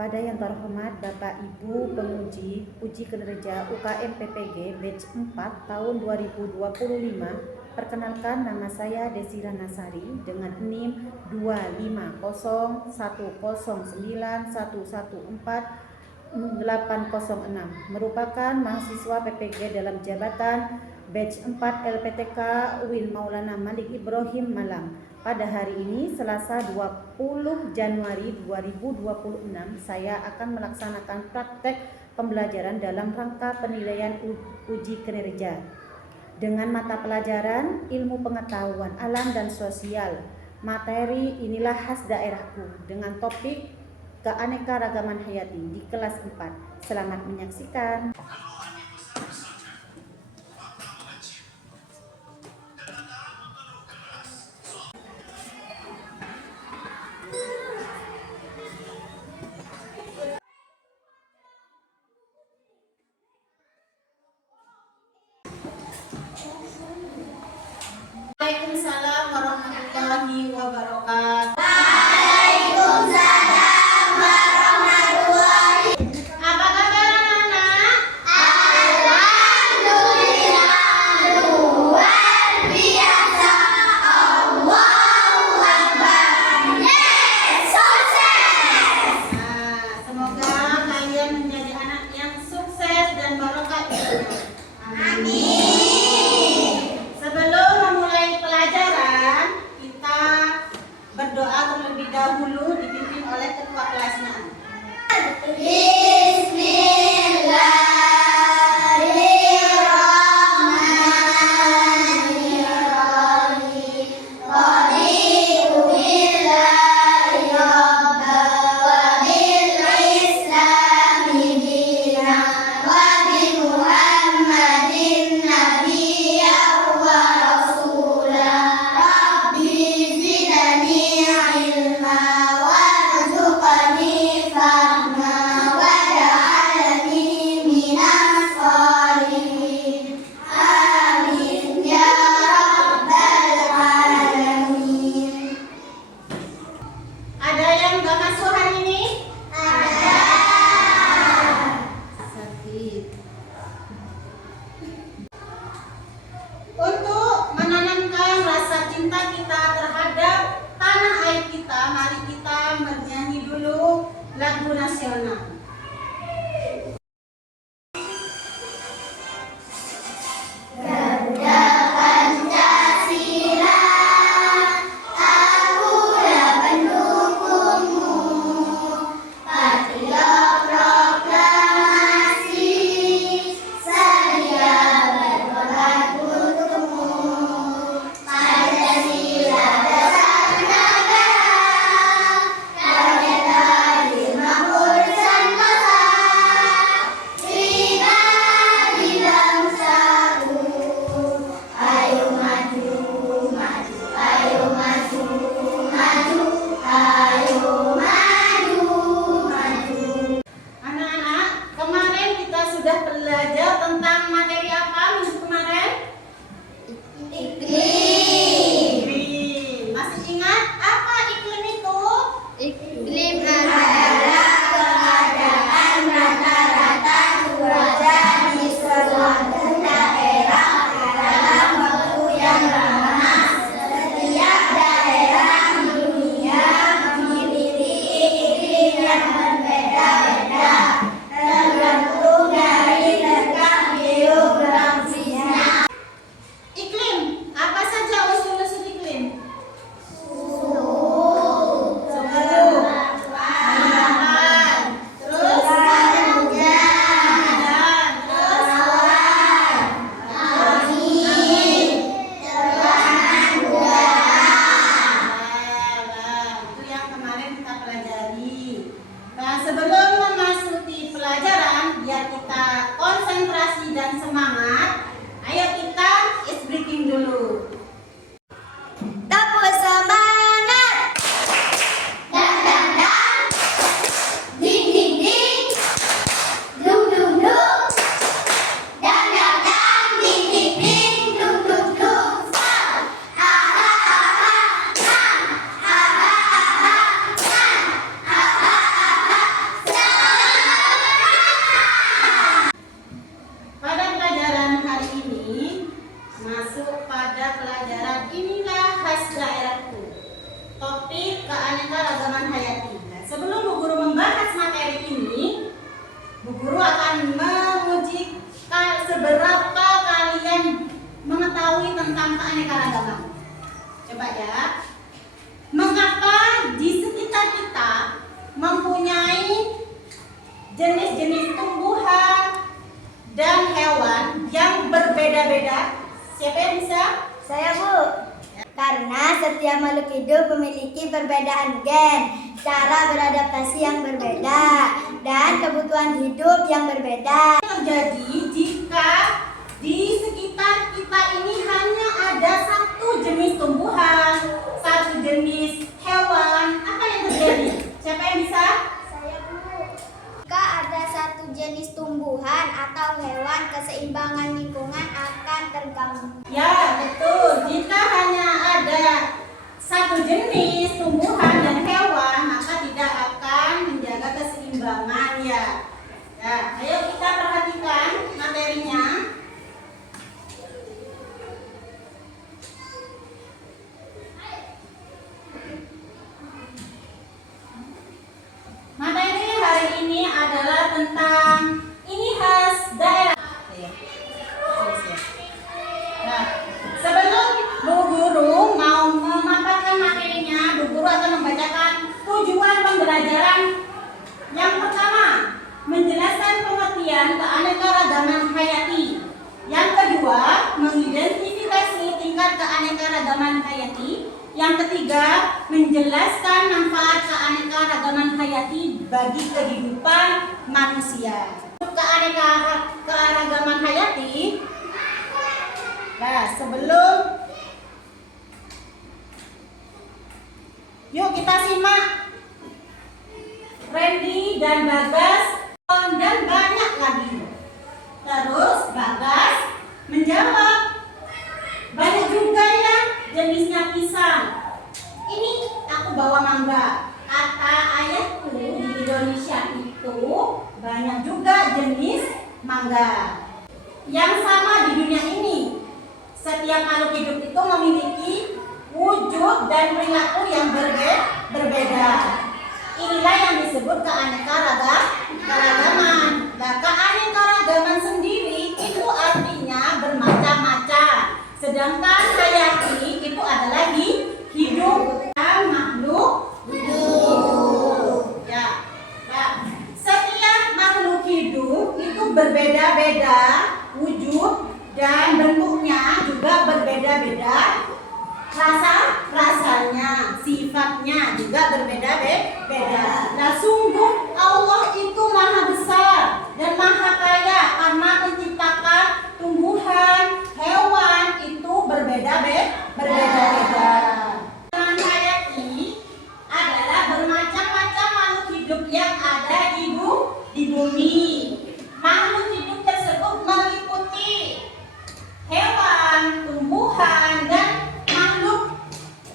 Kepada yang terhormat Bapak Ibu penguji uji kinerja UKM PPG batch 4 tahun 2025, perkenalkan nama saya Desira Nasari dengan NIM 250109114 merupakan mahasiswa PPG dalam jabatan batch 4 LPTK UIN Maulana Malik Ibrahim Malang. Pada hari ini, Selasa 20 Januari 2026, saya akan melaksanakan praktek pembelajaran dalam rangka penilaian uji kinerja dengan mata pelajaran ilmu pengetahuan alam dan sosial. Materi inilah khas daerahku dengan topik keanekaragaman hayati di kelas 4. Selamat menyaksikan. Waalaikumsalam warahmatullahi wabarakatuh. Waalaikumsalam warahmatullahi. Apa kabar anak-anak? Alhamdulillah, luar biasa. Allahu Akbar. Yes, sukses. Semoga kalian menjadi anak yang sukses dan barokah. Amin. Sebelum memulai pelajaran, kita berdoa terlebih dahulu dipimpin oleh ketua kelasnya. Bismillahirrahmanirrahim. Raditu billahi rabban wa bil islami dinan wa bi Muhammadin nabiyyan wa rasulan. Rabbi zidni ilma warzuqni fahma waj'alni minas sholihin. Amin ya rabbal alamin. Ada yang gak masuk hari ini? Ada. Sakit. Untuk menanamkan rasa cinta kita terhadap tanah air kita, mari kita bernyanyi dulu lagu nasional. Garuda Pancasila, akulah pendukungmu. Patriot proklamasi, sedia berkorban untukmu. Pancasila dasar negara, karya makmur dan masa. Pribadi bangsaku, ayo maju, maju, ayo maju, maju, ayo maju, maju. Anak-anak, kemarin kita sudah belajar tentang materi apa minggu kemarin? Iklim. Iklim. Masih ingat apa iklim itu? Iklim adalah keadaan rata-rata cuaca di suatu daerah dalam waktu yang lama. Setiap daerah di dunia memiliki iklim yang berbeda-beda, tergantung dari letak geografisnya. Iklim. Apa saja unsur-unsur iklim? Suhu, panasan, terus Hujan, hujan, terus angin, tekanan udara. Itu yang kemarin kita pelajari. Nah, sebelum memasuki pelajaran, biar kita konsentrasi dan semangat, ayo kita ice breaking dulu. Tepuk semangat. Dang dang dang. Ding ding ding. Dung dung dung. Dang dang dang. Ding ding ding. Dung dung dung. Stop. Ha ha ha ha. Ha ha ha ha ha. Ha ha ha ha. keanekaragaman. Coba ya. Mengapa di sekitar kita mempunyai jenis-jenis tumbuhan dan hewan yang berbeda-beda? Siapa yang bisa? Saya, Bu. Karena setiap makhluk hidup memiliki perbedaan gen, cara beradaptasi yang berbeda, dan kebutuhan hidup yang berbeda. Terjadi jika di sekitar kita ini hanya ada satu jenis tumbuhan, satu jenis hewan, apa yang terjadi? Siapa yang bisa? Saya, Bu. Jika ada satu jenis tumbuhan atau hewan, keseimbangan lingkungan akan terganggu. Ya, betul. Jika hanya ada satu jenis tumbuhan dan hewan, maka tidak akan menjaga keseimbangan ya. Nah, ayo kita perhatikan materinya. Materi hari ini adalah tentang ini khas daerah. Nah, sebelum Bu Guru mau memaparkan materinya, Bu Guru akan membacakan tujuan pembelajaran. Yang pertama, menjelaskan pengertian keanekaragaman hayati. Yang kedua, mengidentifikasi tingkat keanekaragaman hayati. Yang ketiga, menjelaskan manfaat keanekaragaman hayati bagi kehidupan manusia. Keanekaragaman hayati. Nah, sebelum yuk kita simak Randy dan Bagas dan banyak lagi. Terus Bagas menjawab, banyak juga ya jenisnya pisang. Ini aku bawa mangga. Kata ayahku di Indonesia itu banyak juga jenis mangga. Yang sama di dunia ini, setiap makhluk hidup itu memiliki wujud dan perilaku yang berbeda. Inilah yang disebut keanekaragaman. Nah, keanekaragaman sendiri itu artinya bermacam-macam. Sedangkan hayati itu adalah hidup makhluk hidup. Ya. Nah, setiap makhluk hidup itu berbeda-beda wujud dan bentuknya juga berbeda-beda, rasanya, sifatnya juga berbeda-beda. Nah, sungguh Allah itu maha besar dan maha kaya karena menciptakan tumbuhan, hewan itu berbeda-beda. Hayati adalah bermacam-macam makhluk hidup yang ada di bumi. Makhluk hidup tersebut meliputi hewan, tumbuhan, dan makhluk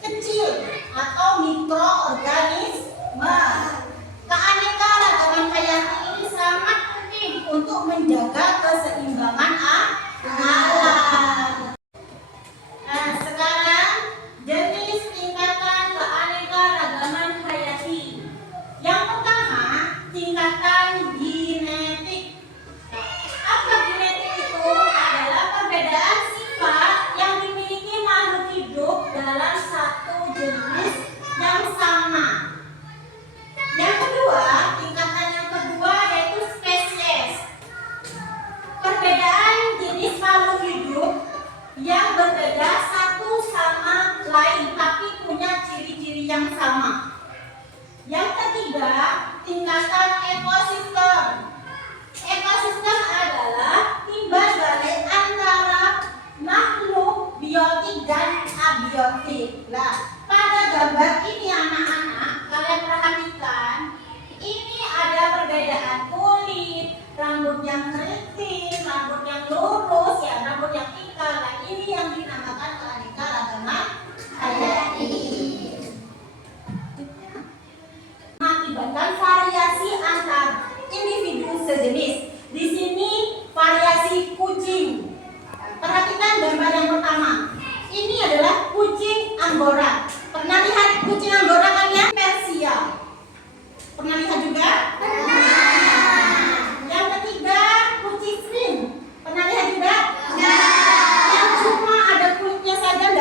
kecil atau mikroorganisme. Keanekaragaman hayati ini sangat penting untuk menjaga keseimbangan alam. Nah, sekarang jenis tingkatan keanekaragaman hayati. Yang pertama, tingkatan genetik. Apa genetik itu? Adalah perbedaan sifat yang dimiliki makhluk hidup dalam satu jenis yang sama. Yang kedua, tingkatan yang kedua yaitu spesies. Perbedaan jenis makhluk hidup yang berbeda satu sama lain tapi punya ciri-ciri yang sama. Yang ketiga, tingkatan ekosistem. Ekosistem adalah timbal balik antara makhluk biotik dan abiotik. Nah, pada gambar ini anak-anak, kalian perhatikan, ini ada perbedaan kulit, rambut yang keriting, rambut yang lurus, ya, rambut yang ikal. Nah, ini yang dinamakan keanekaragaman hayati. Mengakibatkan variasi antar individu sejenis. Di sini variasi kucing. Perhatikan gambar yang pertama. Ini adalah kucing Anggora. Pernah lihat kucing Anggora kalian? Persia. Pernah lihat juga? Yang ketiga, kucing Sphinx. Pernah lihat juga? Yang cuma ada kulitnya saja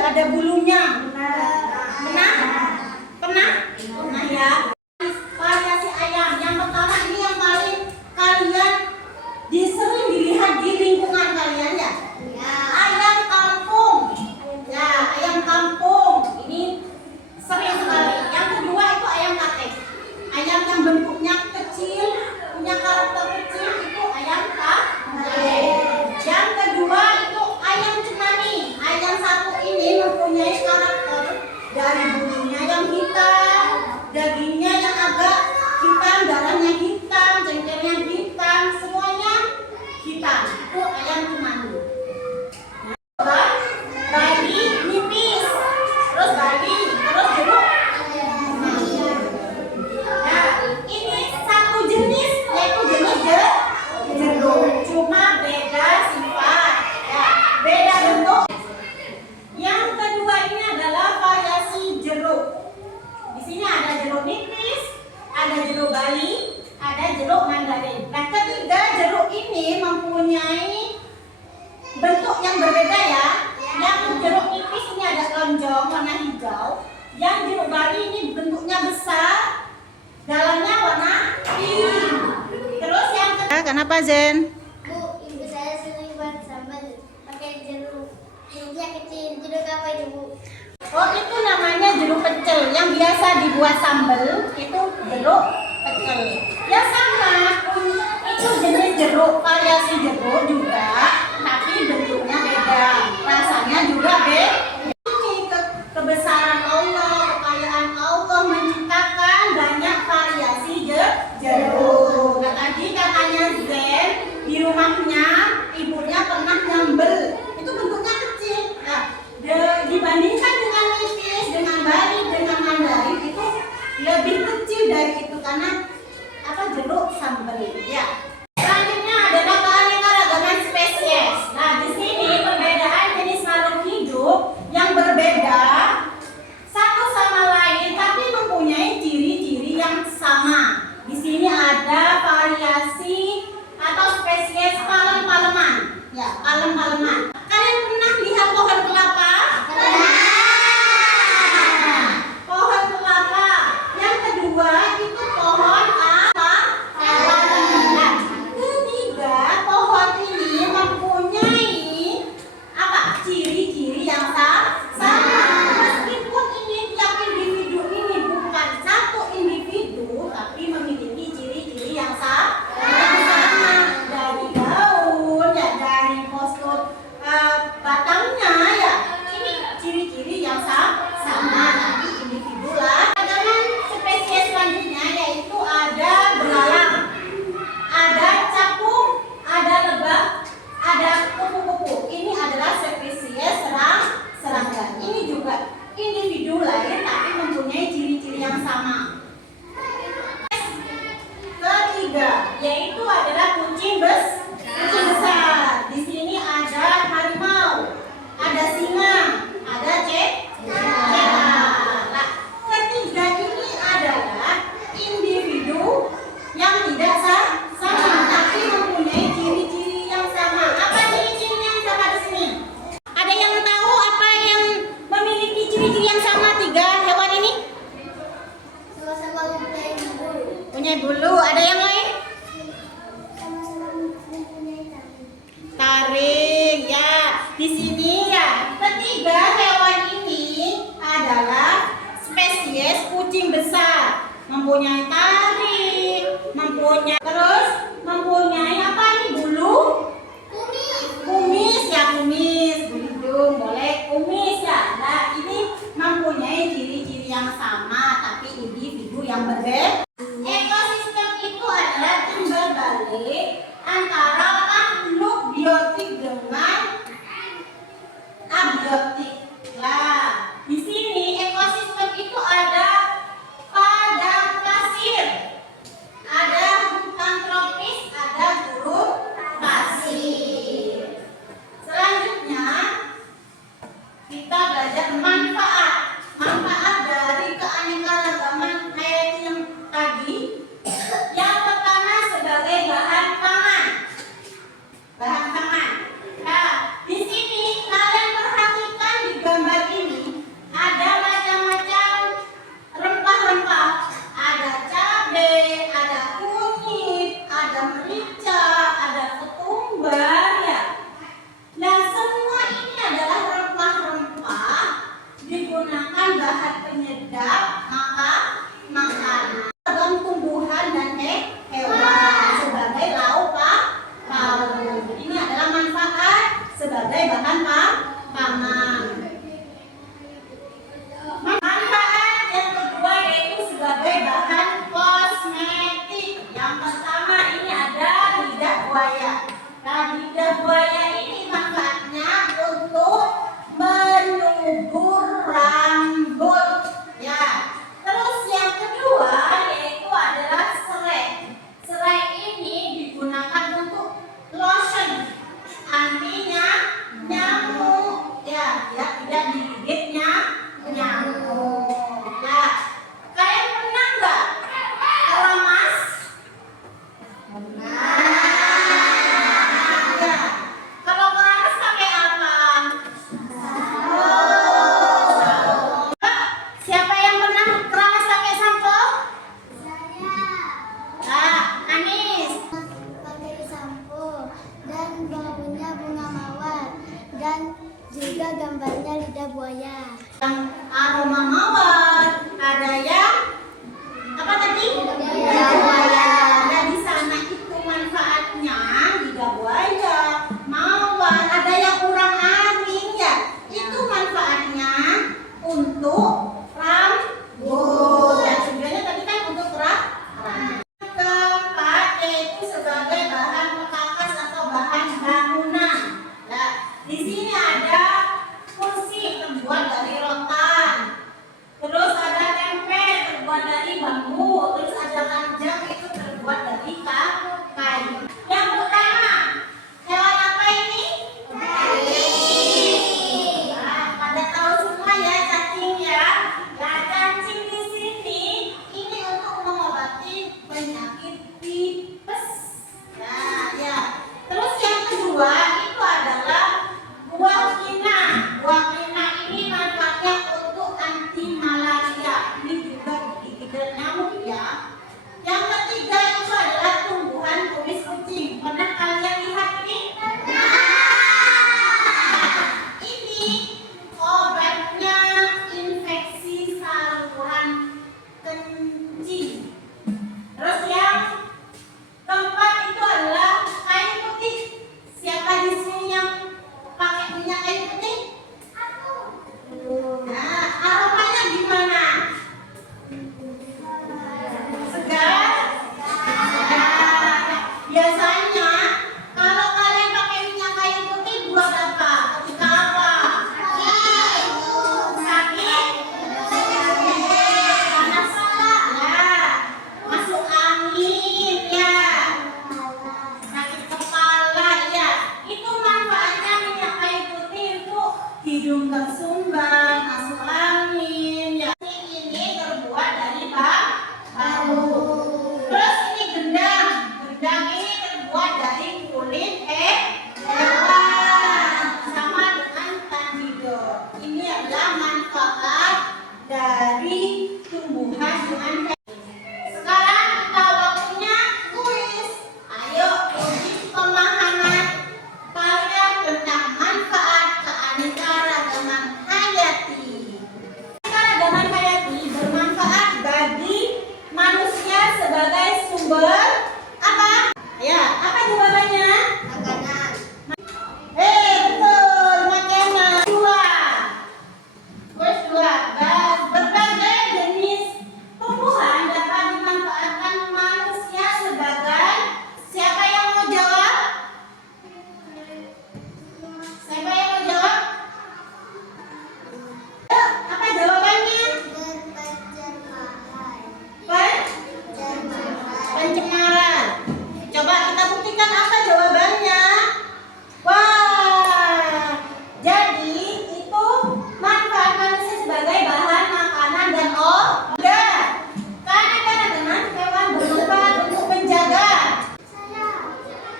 Zen? Bu, ibu saya sering buat sambal pakai jeruk. Jeruknya kecil. Jeruk apa itu, Bu? Oh, itu namanya jeruk pecel. Yang biasa dibuat sambal itu jeruk pecel. Ya sama, itu jenis jeruk, variasi jeruk juga, tapi bentuknya beda. Rasanya juga beda. Ini kebesaran Allah, kekayaan Allah menciptakan banyak variasi jeruk. Nah, tadi katanya Zen di rumahnya ibunya pernah nyambel. Itu bentuknya kecil. Nah, dibandingkan dengan nipis, dengan bari, dengan mandarin itu lebih kecil dari itu karena jeruk sambal ya. Selanjutnya adalah keanekaragaman spesies. Nah, di sini perbedaan jenis makhluk hidup yang berbeda satu sama lain tapi mempunyai ciri-ciri yang sama. Di sini ada variasi atau spesies palem-paleman. Ya, palem-paleman. Kalian pernah lihat pohon kelapa? Pohon kelapa. Yang kedua itu pohon apa? Ketiga, pohon ini mempunyai apa? Ciri-ciri yang sama. Meskipun ini tiap individu ini bukan satu individu, tapi memiliki ciri-ciri yang sama. Dari daun, ya dari postur batangnya, ya ini ciri-ciri yang sama, tapi individu lah. Dengan spesies selanjutnya yaitu ada belalang, ada capung, ada lebah, ada kupu-kupu. Ini adalah spesies serangga. Ini juga individu lain tapi mempunyai ciri-ciri yang sama. Ketiga yaitu adalah kucing besar. Di sini ada harimau, ada singa, ada cheetah. Nah, ketiga ini adalah individu yang tidak sama tapi mempunyai ciri-ciri yang sama. Apa ciri-ciri yang sama di sini? Ada yang tahu apa yang memiliki ciri-ciri yang sama tiga hewan ini? Sama-sama mempunyai bulu. Punya bulu. Ada yang lain? Sama-sama mempunyai taring. Taring, ya. Di sini ya, ketiga hewan ini adalah spesies kucing besar. Mempunyai taring, mempunyai apa ini? Bulu? Kumis ya, kumis. Bulu hidung, boleh kumis ya. Nah, ini mempunyai ciri-ciri yang sama tapi individu yang berbeda. Ekosistem itu adalah timbal balik antara makhluk biotik dengan abiotik. Nah, di sini ekosistem itu ada padang pasir, ada hutan tropis, ada gurun pasir. Selanjutnya kita belajar manfaat dari keanekaragaman hayati yang tadi. Yang pertama sebagai bahan pangan. Nah, di sini kalian perhatikan di gambar ini ada macam-macam rempah-rempah. Ada cabai, ada kunyit, ada merica, ada ketumbar ya. Nah, semua ini adalah rempah-rempah digunakan bahan penyedap makanan, tumbuhan dan hewan sebagai lauk pauk. Ini adalah manfaat sebagai bahan pangan. Manfaat yang kedua yaitu sebagai bahan kosmetik. Yang pertama ini ada lidah buaya. Nah, lidah buaya ini manfaatnya untuk menyubur rambut ya. Terus yang kedua yaitu adalah serai. Serai ini digunakan untuk lotion anti nyamuk ya. buaya. Yang aroma mawar, ada yang apa tadi? Lidah buaya. Nah, di sana itu manfaatnya lidah buaya, mawar, ada yang urang-aring ya. Itu manfaatnya untuk rambut. Dan sebenarnya tadi kan untuk rambut. Pakai itu sebagai bahan pekakas atau bahan bangunan. Nah, di sini ada kursi terbuat dari rotan. Terus ada tempe terbuat dari bambu. Terus ada ranjang itu terbuat dari kayu. Yang pertama, hewan apa ini? Nah, pada tahu semua ya cacing ya. Nah, cacing di sini ini untuk mengobati penyakit tipes. Nah, ya. Terus yang kedua itu adalah buah kina. Buah kina ini manfaatnya untuk anti malaria. Ini juga digigit nyamuk ya. Yang ketiga itu adalah tumbuhan kumis kucing. Pernah kalian lihat ini? Ini obatnya infeksi saluran kencing. Terus yang keempat itu adalah kain putih. Siapa di sini yang pakai minyak kain putih? Nah, aromanya gimana? Segar? Nah, biasanya kalau kalian pakai minyak kayu putih buat apa? Ketika apa? Sakit? Panas ya. Masuk angin ya. Sakit kepala ya. Itu manfaatnya minyak kayu putih untuk hidung tersumbat, masuk angin ya. Ini terbuat dari bambu. Terus ini gendang. Gendang ini terbuat dari kulit hewan. Sama dengan tanjidor. Ini adalah manfaat dari tumbuhan dengan hewan. Sekarang kita waktunya kuis. Ayo uji pemahaman kalian tentang manfaat keanekaragaman hayati. Keanekaragaman hayati bermanfaat bagi manusia sebagai sumber apa? Ya, apa jawabannya? Makanan. Betul, makanan. Kuis dua. Berbagai jenis tumbuhan dapat dimanfaatkan manusia sebagai siapa yang mau jawab? Siapa yang mau jawab? Ayo, apa jawabannya? Pencemaran. Coba kita buktikan apa jawabannya. Wah, jadi itu manfaat manusia sebagai bahan makanan dan obat. Keanekaragaman hewan bermanfaat untuk menjaga.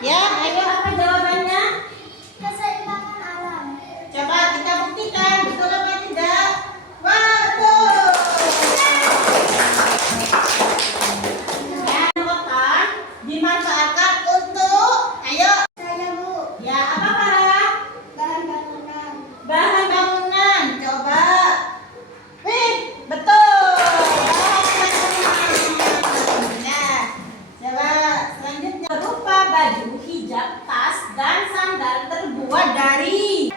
Ya, ayo apa jawabannya? Keseimbangan alam. Coba kita buktikan betul apa tidak? Wah, betul. Ya, rotan dimanfaatkan untuk, ayo, Saya Bu. ya apa Farah? Bahan bangunan. Bahan bangunan. Coba. Wih, betul. Bahan bangunan. Nah, coba selanjutnya berupa baju, hijab, tas, dan sandal terbuat dari.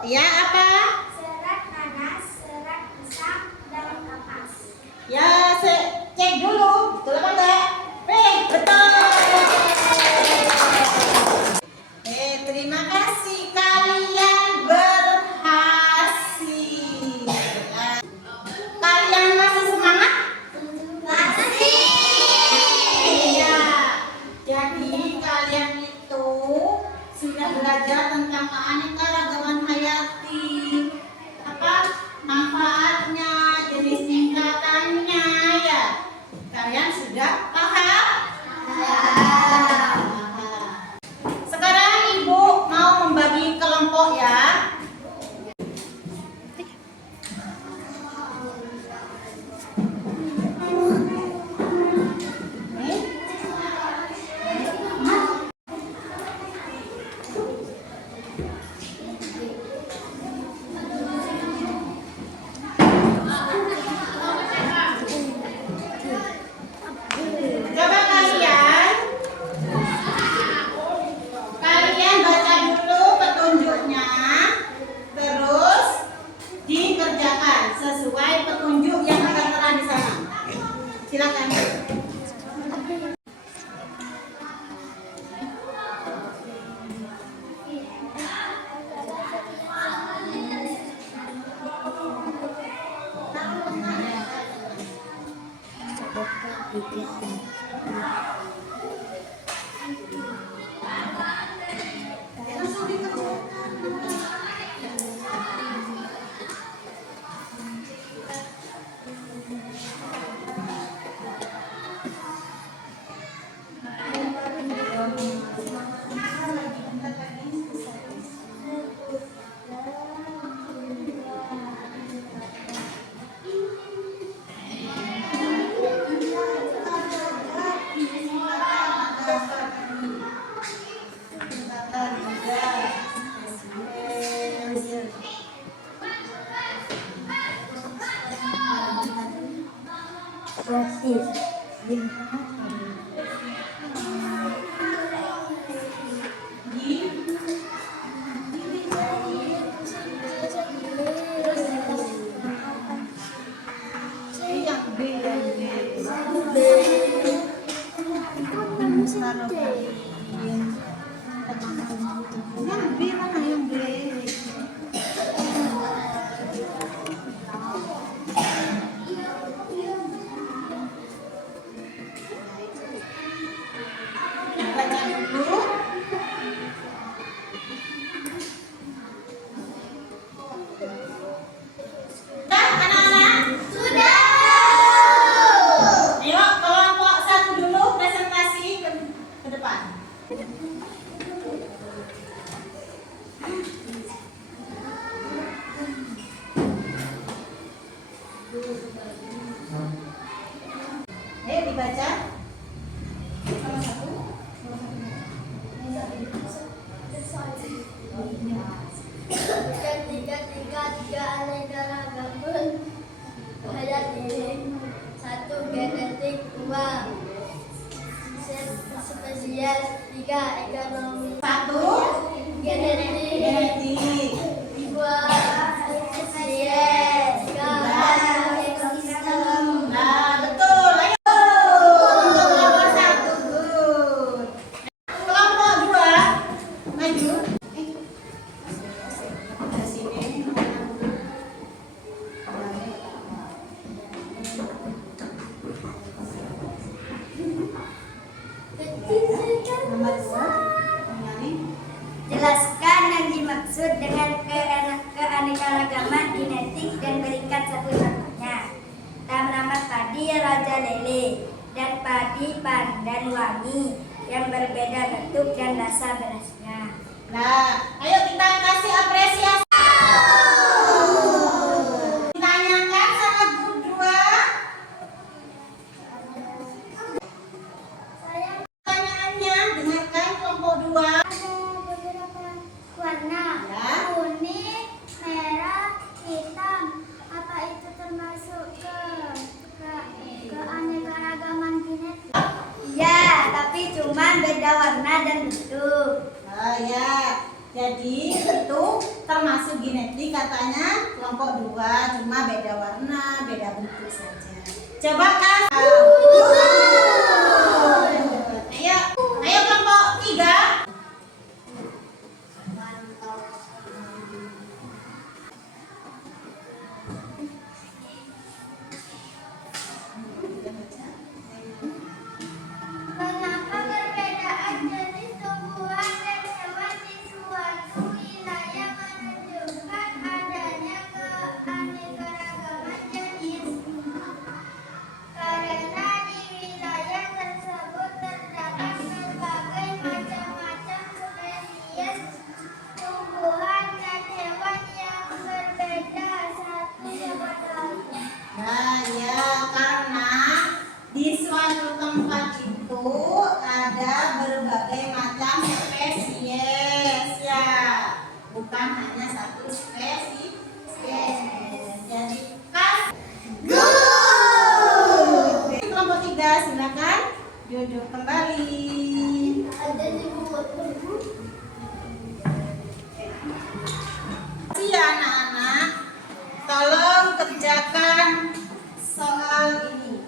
Ya apa? Serat nanas, serat pisang, daun kapas. Ya, cek dulu. Betul apa enggak? Betul. Terima kasih kalian berhasil. Kalian masih semangat? Masih. Iya. Jadi kalian itu sudah belajar tentang keanekaragaman hayati. Apa manfaatnya, jenis tingkatannya ya. Kalian sudah paham? Paham. Sekarang Ibu mau membagi kelompok ya. Baca dulu. Sudah anak-anak? Sudah. Ayo kelompok satu dulu presentasi ke depan. Ayo dibaca. Salah satu. Tiga aneka ragaman hayat ini. Satu genetik, dua spesies, tiga ekonomi. Satu. Genetik, Genetik. dua spesies, tiga ekosistem. Nah, betul. Ayo. Kelompok satu. Good. Kelompok dua. Maju. Ke sini. Nomor dua. Menyanyi. Jelaskan yang dimaksud dengan keanekaragaman genetik dan berikan satu contohnya. Tanaman padi raja lele dan padi pandan wangi yang berbeda bentuk dan rasa berasnya. Nah, ayo kita kasih apresiasi. Ditanyakan sama guru dua. Pertanyaannya, dengarkan kelompok dua. Ada beberapa warna, Ya. kuning, merah, hitam. Apa itu termasuk keanekaragaman genetik? Ya, tapi cuma beda warna dan bentuk. Nah, ya. Jadi itu termasuk genetik katanya kelompok dua, cuma beda warna, beda bentuk saja. Coba kan? Ayo, ayo kelompok tiga. Mengapa perbedaan jenis tumbuhan dan hewan di suatu wilayah menunjukkan adanya keanekaragaman jenis? Karena di wilayah tersebut terdapat berbagai macam-macam spesies tumbuhan dan hewan yang berbeda satu sama lain. Nah, ya, karena di suatu tempat itu ada berbagai macam spesies ya, bukan hanya satu spesies. Jadi kan good. Kelompok tiga silakan duduk kembali. Ada di buku. Ya anak-anak, tolong kerjakan soal ini.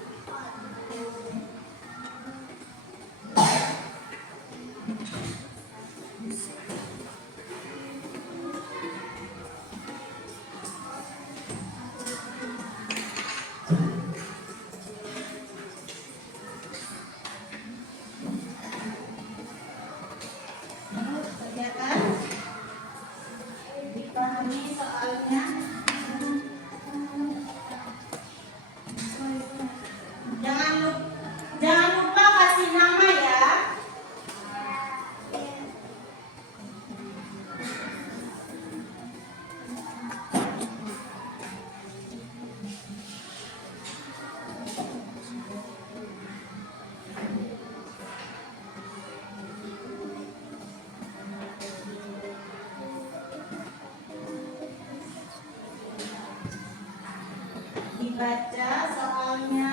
Kerjakan. Dipahami soalnya. Jangan lupa kasih nama ya. Dibaca soalnya.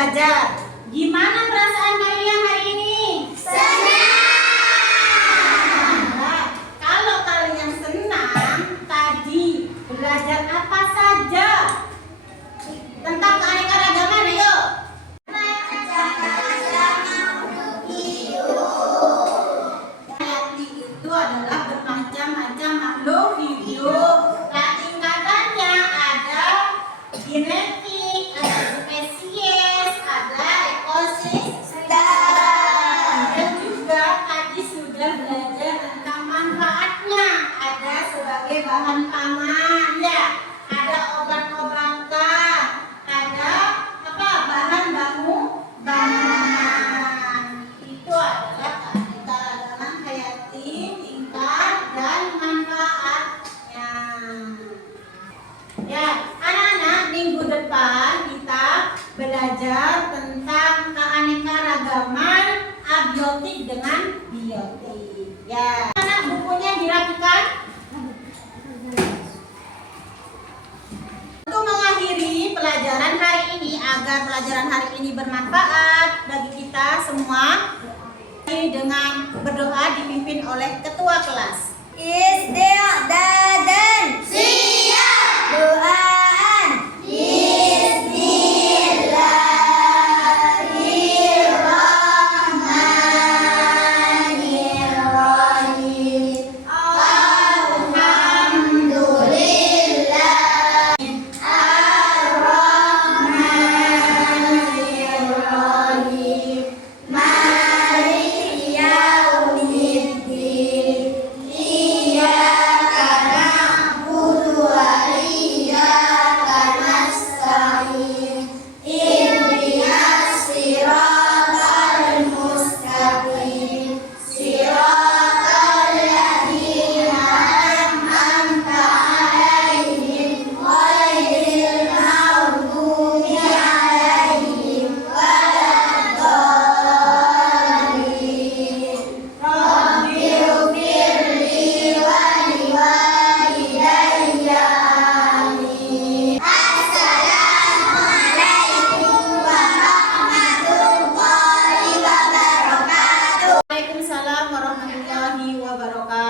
belajar. Gimana perasaan kalian hari ini? Nah, kalau kalian senang, tadi belajar apa saja tentang keanekaragaman? Ayo. Hayati itu adalah bermacam-macam makhluk hidup. Nah, tingkatannya ada genetik, ada spesies, ada ekosistem. Dan juga tadi sudah belajar tentang manfaatnya. Ada sebagai bahan pangan, ya. Ada obat-obatan, ada apa? Bahan bangunan. Itu adalah keanekaragaman hayati, tingkat dan manfaatnya. Ya, anak-anak, minggu depan kita belajar tentang keanekaragaman abiotik dengan biotik. Ya, anak bukunya dirapikan. Untuk mengakhiri pelajaran hari ini, agar pelajaran hari ini bermanfaat bagi kita semua, dengan berdoa dipimpin oleh ketua kelas. Isti'dadan. Siap. Doaan. Bismillahirrahmanirrahim. Alhamdulillah. Ar-Rahmanirrahim. Maliki yaumiddin. Iyyaka na'budu wa iyyaka nasta'in. Ihdinas siratal mustaqim. Siratal ladzina an'amta 'alaihim ghairil maghdubi 'alaihim waladdallin. Rabbighfirli wa liwalidayya. Amin. Assalamualaikum warahmatullahi wabarakatuh. Waalaikumsalam warahmatullahi wabarakatuh.